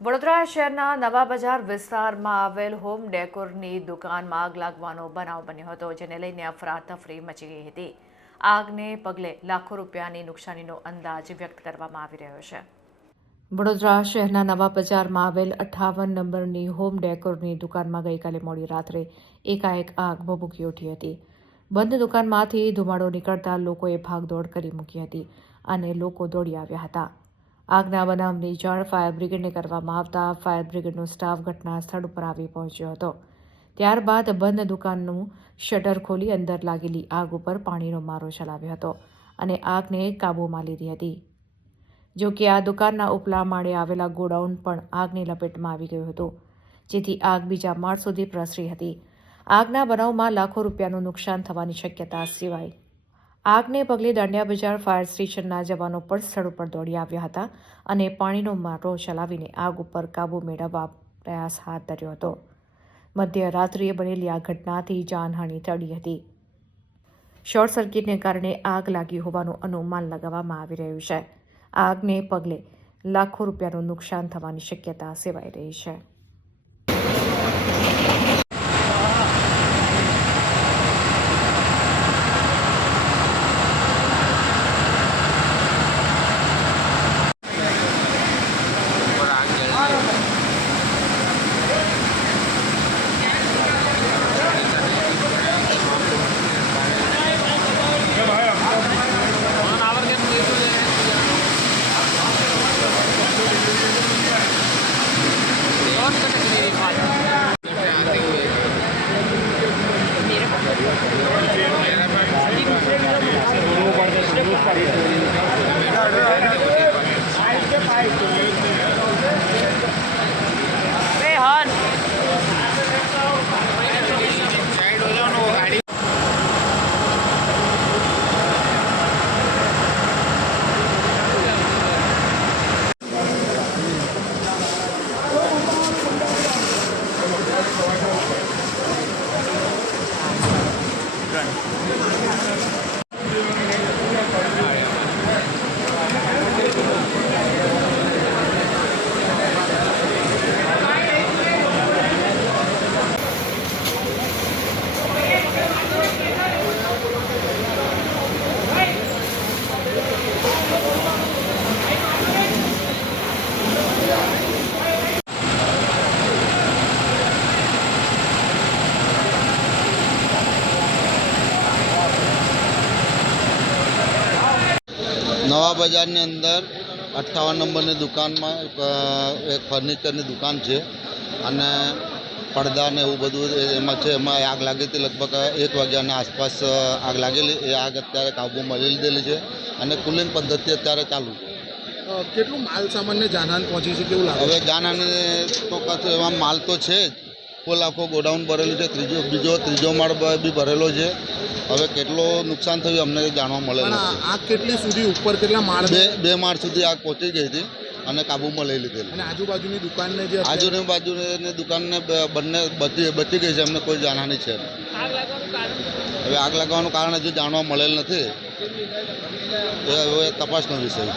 વડોદરા શહેરના નવા બજાર વિસ્તારમાં આવેલ હોમ ડેકોરની દુકાનમાં આગ લાગવાનો બનાવ બન્યો હતો, જેને લઈને અફરાતફરી મચી ગઈ હતી. આગને પગલે લાખો રૂપિયાની નુકસાનીનો અંદાજ વ્યક્ત કરવામાં આવી રહ્યો છે. વડોદરા શહેરના નવા બજારમાં આવેલ અઠ્ઠાવન નંબરની હોમ ડેકોરની દુકાનમાં ગઈકાલે મોડી રાત્રે એકાએક આગ ભભૂકી ઉઠી હતી. બંધ દુકાનમાંથી ધુમાડો નીકળતા લોકોએ ભાગદોડ કરી મૂકી હતી અને લોકો દોડી આવ્યા હતા. આગના બનાવની જાણ ફાયર બ્રિગેડને કરવામાં આવતા ફાયર બ્રિગેડનો સ્ટાફ ઘટના સ્થળ ઉપર આવી પહોંચ્યો હતો. ત્યારબાદ બંધ દુકાનનું શટર ખોલી અંદર લાગેલી આગ ઉપર પાણીનો મારો ચલાવ્યો હતો અને આગને કાબૂમાં લીધી હતી. જો કે આ દુકાનના ઉપલા માળે આવેલા ગોડાઉન પણ આગની લપેટમાં આવી ગયું હતું, જેથી આગ બીજા માળ સુધી પ્રસરી હતી. આગના બનાવમાં લાખો રૂપિયાનું નુકસાન થવાની શક્યતા સિવાય આગને પગલે દાંડિયા બજાર ફાયર સ્ટેશનના જવાનો પણ સ્થળ ઉપર દોડી આવ્યા હતા અને પાણીનો મારો ચલાવીને આગ ઉપર કાબૂ મેળવવા પ્રયાસ હાથ ધર્યો હતો. મધ્યરાત્રિએ બનેલી આ ઘટનાથી જાનહાનિ ટળી હતી. શોર્ટ સર્કિટને કારણે આગ લાગી હોવાનું અનુમાન લગાવવામાં આવી રહ્યું છે. આગને પગલે લાખો રૂપિયાનું નુકસાન થવાની શક્યતા સેવાઈ રહી છે. Gracias. નવા બજારની અંદર અઠ્ઠાવન નંબરની દુકાનમાં એક ફર્નિચરની દુકાન છે અને પડદા ને એવું બધું એમાં છે એમાં આગ લાગી હતી લગભગ એક વાગ્યાના આસપાસ આગ લાગેલી. એ આગ અત્યારે કાબૂમાં લઈ લીધેલી છે અને કુલિંગ પદ્ધતિ અત્યારે ચાલુ. છે કેટલું માલ સામાનને જાનહાન પહોંચી છે કેવું લાગે હવે જાનાને તો કશું એમાં માલ તો છે જ. ફૂલ આખો ગોડાઉન ભરેલું છે. ત્રીજો બીજો ત્રીજો માળ બી ભરેલો છે. હવે કેટલો નુકસાન થયું અમને જાણવા નથી. આગ કેટલી સુધી ઉપર કેટલા માળ બે બે માળ સુધી આગ પહોંચી ગઈ હતી અને કાબૂમાં લઈ લીધેલી. અને આજુબાજુની દુકાનને જે આજુબાજુની દુકાનને બંને બચી બચી ગઈ છે અમને કોઈ જાણવાની છે હવે આગ લાગવાનું કારણ હજુ જાણવા મળેલ નથી. એ હવે તપાસનો વિષય